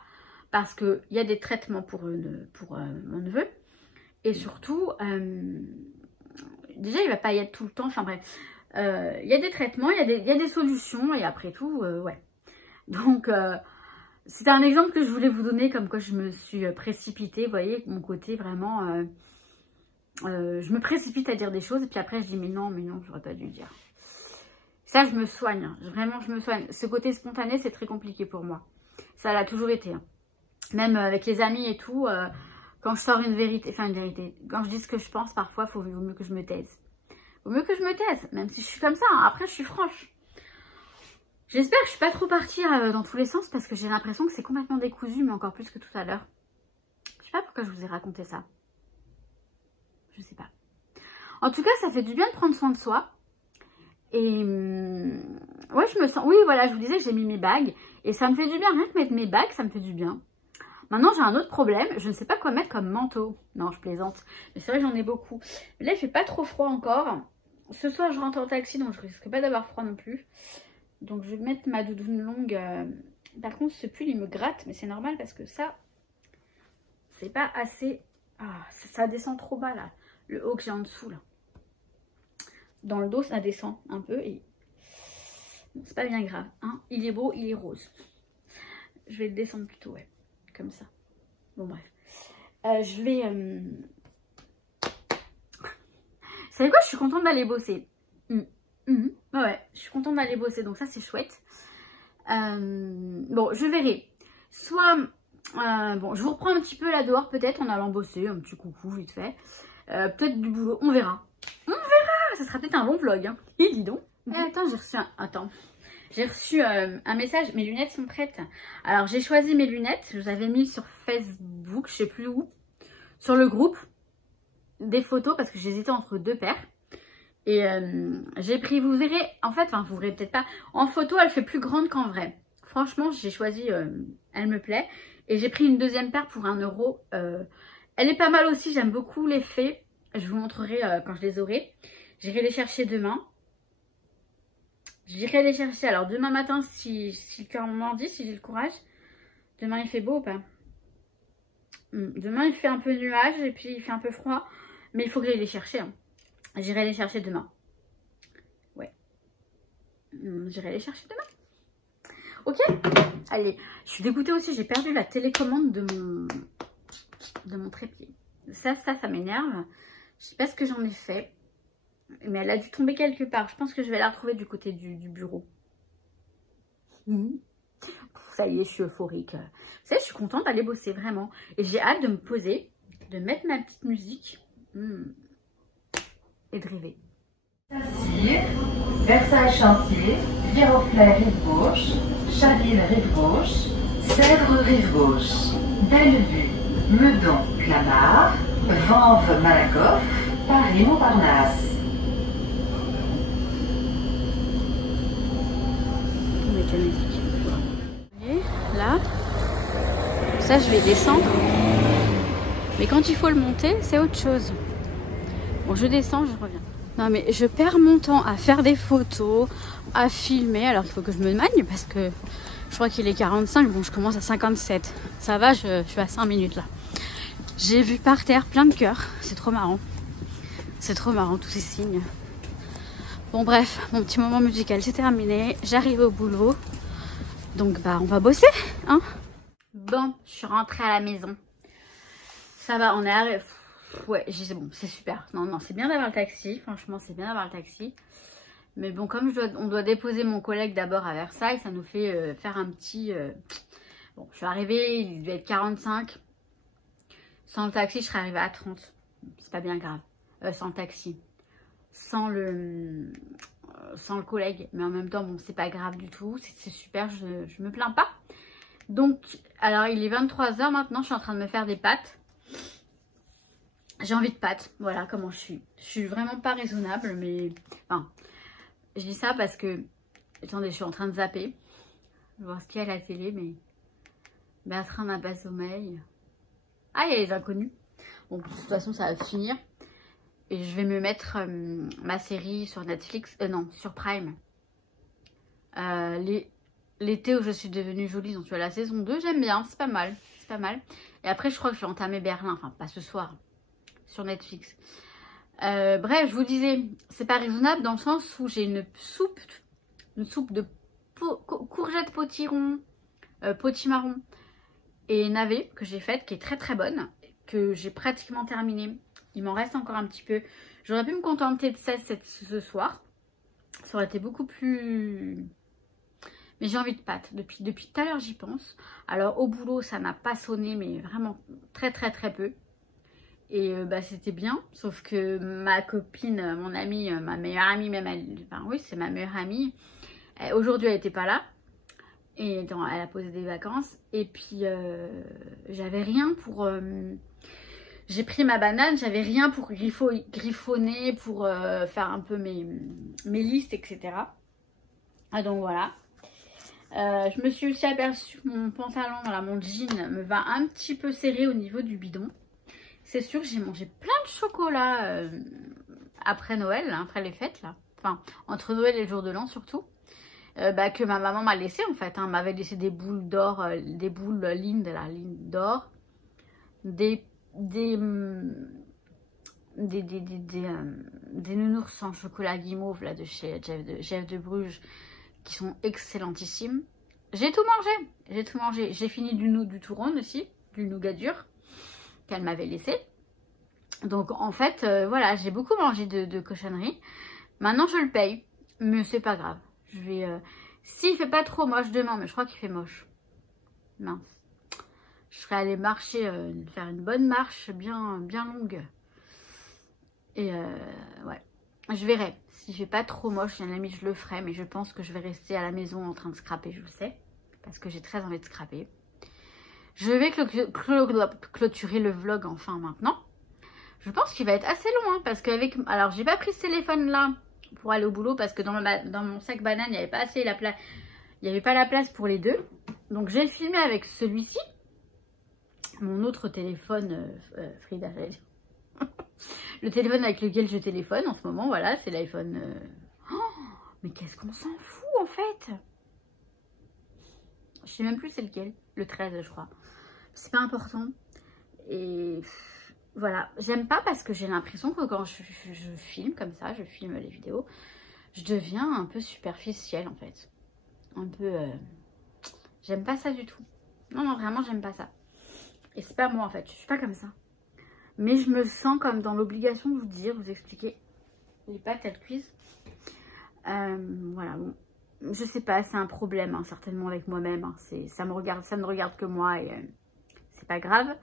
parce qu'il y a des traitements pour mon neveu. Et surtout, déjà, il ne va pas y être tout le temps, enfin bref. Il y a des traitements, il y a des solutions et après tout, ouais. Donc... c'est un exemple que je voulais vous donner, comme quoi je me suis précipitée. Vous voyez, mon côté vraiment... je me précipite à dire des choses et puis après je dis mais non, j'aurais pas dû le dire. Ça, je me soigne. Hein. Vraiment, je me soigne. Ce côté spontané, c'est très compliqué pour moi. Ça l'a toujours été. Hein. Même avec les amis et tout, quand je sors une vérité, quand je dis ce que je pense, parfois, il vaut mieux que je me taise. Vaut mieux que je me taise, même si je suis comme ça. Hein. Après, je suis franche. J'espère que je suis pas trop partie dans tous les sens parce que j'ai l'impression que c'est complètement décousu, mais encore plus que tout à l'heure. Je sais pas pourquoi je vous ai raconté ça. Je sais pas. En tout cas, ça fait du bien de prendre soin de soi. Et ouais, je me sens... Oui, voilà, je vous disais que j'ai mis mes bagues. Et ça me fait du bien. Rien que mettre mes bagues, ça me fait du bien. Maintenant, j'ai un autre problème. Je ne sais pas quoi mettre comme manteau. Non, je plaisante. Mais c'est vrai que j'en ai beaucoup. Mais là, il fait pas trop froid encore. Ce soir, je rentre en taxi, donc je risque pas d'avoir froid non plus. Donc je vais mettre ma doudoune longue. Par contre ce pull il me gratte, mais c'est normal parce que ça, c'est pas assez... Ah, ça descend trop bas là. Le haut que j'ai en dessous là. Dans le dos ça descend un peu et... Bon, c'est pas bien grave. Hein. Il est beau, il est rose. Je vais le descendre plutôt, ouais. Comme ça. Bon bref. Je vais... Vous savez quoi, je suis contente d'aller bosser. Ouais, je suis contente d'aller bosser, donc ça c'est chouette. Bon, je verrai. Soit, bon, je vous reprends un petit peu là dehors peut-être en allant bosser, un petit coucou vite fait. Peut-être du boulot, on verra. On verra, ça sera peut-être un long vlog. Hein. Et dis donc. Attends, j'ai reçu un... Attends, J'ai reçu un message, mes lunettes sont prêtes. Alors j'ai choisi mes lunettes, je vous avais mis sur Facebook, je sais plus où, sur le groupe, des photos parce que j'hésitais entre deux paires. Et j'ai pris, vous verrez, en fait, enfin vous verrez peut-être pas, en photo elle fait plus grande qu'en vrai. Franchement j'ai choisi, elle me plaît. Et j'ai pris une deuxième paire pour 1 euro. Elle est pas mal aussi, j'aime beaucoup l'effet. Je vous montrerai quand je les aurai. J'irai les chercher demain. J'irai les chercher alors demain matin si le cœur m'en dit, si j'ai le courage. Demain il fait beau ou pas? Demain il fait un peu nuage et puis il fait un peu froid. Mais il faut que j'aille les chercher. Hein. J'irai les chercher demain. Ouais. J'irai les chercher demain. Ok. Allez. Je suis dégoûtée aussi. J'ai perdu la télécommande de mon trépied. Ça m'énerve. Je sais pas ce que j'en ai fait. Mais elle a dû tomber quelque part. Je pense que je vais la retrouver du côté du bureau. Ça y est, je suis euphorique. Vous savez, je suis contente d'aller bosser, vraiment. Et j'ai hâte de me poser, de mettre ma petite musique et de rêver. Saint-Cyr, Versailles Chantier, Viroflay rive gauche, Chaville rive gauche, Sèvres rive gauche, Bellevue, Meudon, Clamart, Vanves, Malakoff, Paris Montparnasse. La musique. Et là, ça je vais descendre. Mais quand il faut le monter, c'est autre chose. Bon, je descends, je reviens. Non mais je perds mon temps à faire des photos, à filmer, alors qu'il faut que je me magne parce que je crois qu'il est 45, bon je commence à 57. Ça va, je suis à 5 minutes là. J'ai vu par terre plein de cœurs, c'est trop marrant. C'est trop marrant tous ces signes. Bon bref, mon petit moment musical c'est terminé, j'arrive au boulot. Donc bah on va bosser, hein. Bon, je suis rentrée à la maison. Ça va, on est arrivé. Ouais, c'est bon, c'est super. Non, c'est bien d'avoir le taxi. Franchement, c'est bien d'avoir le taxi. Mais bon, comme on doit déposer mon collègue d'abord à Versailles, ça nous fait faire un petit... Bon, je suis arrivée, il devait être 45. Sans le taxi, je serais arrivée à 30. C'est pas bien grave. Sans le taxi. Sans le collègue. Mais en même temps, bon, c'est pas grave du tout. C'est super, je me plains pas. Donc, alors il est 23 h maintenant. Je suis en train de me faire des pâtes. J'ai envie de pâtes, voilà comment je suis. Je suis vraiment pas raisonnable, mais... Enfin, je dis ça parce que... Attendez, je suis en train de zapper. Je vais voir ce qu'il y a à la télé, mais... Bertrand n'a pas sommeil. Ah, il y a les inconnus. Bon, de toute façon, ça va finir. Et je vais me mettre ma série sur Netflix. Non, sur Prime. L'été où je suis devenue jolie. Donc, tu vois, la saison 2, j'aime bien. C'est pas mal. C'est pas mal. Et après, je crois que je vais entamer Berlin. Enfin, pas ce soir. Sur Netflix. Bref, je vous disais, c'est pas raisonnable dans le sens où j'ai une soupe de courgettes potiron, potimarron et navet que j'ai faite, qui est très très bonne, que j'ai pratiquement terminée. Il m'en reste encore un petit peu. J'aurais pu me contenter de ça ce soir. Ça aurait été beaucoup plus... Mais j'ai envie de pâtes. Depuis tout à l'heure, j'y pense. Alors, au boulot, ça n'a pas sonné, mais vraiment très très très peu. Et bah c'était bien, sauf que ma copine, mon amie, ma meilleure amie même, enfin oui c'est ma meilleure amie, aujourd'hui elle n'était pas là, et elle a posé des vacances, et puis j'avais rien pour, j'ai pris ma banane, j'avais rien pour griffonner, pour faire un peu mes listes, etc. Ah donc voilà. Je me suis aussi aperçue que mon pantalon, voilà, mon jean me va un petit peu serré au niveau du bidon. C'est sûr que j'ai mangé plein de chocolat après Noël, là, après les fêtes, là. Enfin, entre Noël et le jour de l'an, surtout. Que ma maman m'a laissé, en fait. Hein. M'avait laissé des boules d'or, des boules Linde, là, Linde d'or. Des nounours en chocolat guimauve, là, de chez Jeff de Bruges, qui sont excellentissimes. J'ai tout mangé. J'ai tout mangé. J'ai fini du Touron aussi, du nougat dur qu'elle m'avait laissé. Donc en fait, voilà, j'ai beaucoup mangé de cochonneries. Maintenant, je le paye, mais c'est pas grave. Je vais... S'il fait pas trop moche demain, mais je crois qu'il fait moche. Mince. Je serais allée marcher, faire une bonne marche bien longue. Et ouais. Je verrai. Si je vais pas trop moche, à la limite, je le ferai. Mais je pense que je vais rester à la maison en train de scraper, je le sais. Parce que j'ai très envie de scraper. Je vais clôturer le vlog enfin maintenant. Je pense qu'il va être assez long. Hein, parce qu'avec... Alors, j'ai pas pris ce téléphone là pour aller au boulot. Parce que dans mon sac banane, il n'y avait pas assez la place. Il n'y avait pas la place pour les deux. Donc, j'ai filmé avec celui-ci. Mon autre téléphone, Frida, j'allais dire. Le téléphone avec lequel je téléphone en ce moment, voilà, c'est l'iPhone. Oh, mais qu'est-ce qu'on s'en fout en fait? Je sais même plus c'est lequel. Le 13, je crois. C'est pas important. Et voilà, j'aime pas parce que j'ai l'impression que quand je filme comme ça, je filme les vidéos, je deviens un peu superficielle en fait. Un peu... J'aime pas ça du tout. Non, non, vraiment, j'aime pas ça. Et c'est pas moi en fait, je suis pas comme ça. Mais je me sens comme dans l'obligation de vous dire, vous expliquer les pâtes, elles cuisent. Voilà, bon. Je sais pas, c'est un problème, hein, certainement avec moi-même. Hein. Ça ne regarde que moi et c'est pas grave.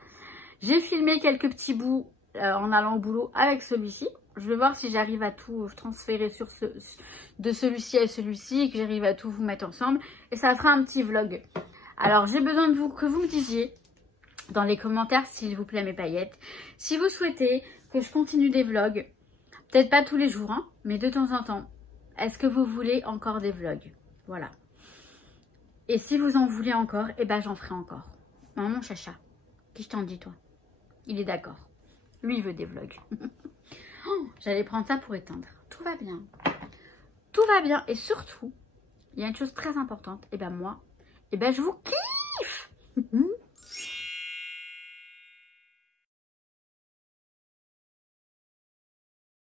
J'ai filmé quelques petits bouts en allant au boulot avec celui-ci. Je vais voir si j'arrive à tout transférer de celui-ci à celui-ci et que j'arrive à tout vous mettre ensemble. Et ça fera un petit vlog. Alors, j'ai besoin de vous, que vous me disiez dans les commentaires, s'il vous plaît, mes paillettes, si vous souhaitez que je continue des vlogs, peut-être pas tous les jours, hein, mais de temps en temps, est-ce que vous voulez encore des vlogs? Voilà. Et si vous en voulez encore, eh ben j'en ferai encore. Mon chacha, qui je t'en dis, toi? Il est d'accord. Lui, il veut des vlogs. Oh, j'allais prendre ça pour éteindre. Tout va bien. Tout va bien. Et surtout, il y a une chose très importante. Eh ben moi, eh ben je vous kiffe.